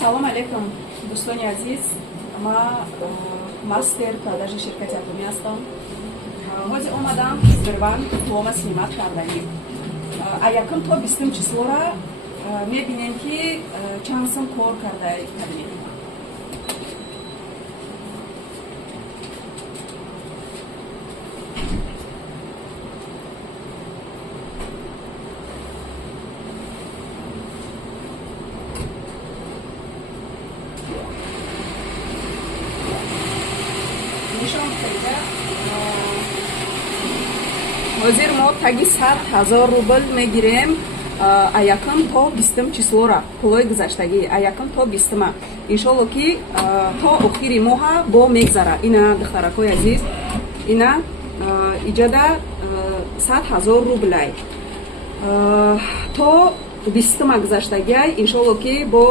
салом алейкум дӯстони азиз, ман мастер продажи ширкати атомӣ ҳастам. ҳозир омадам Сбербанк вома симат карданӣ. А якум то 20 числора мебинем ки чанд сум кор карда кабинет. ҳозир мо таги 100 000 рубл мегирем а якум то 20 числора пулои гузаштагӣ а якум то 20 иншолло ки то охири моҳа бо мегзара. Ина духтаракои азиз, ина иҷада 100 000 рублай то 20 гузаштагӣ иншолло ки бо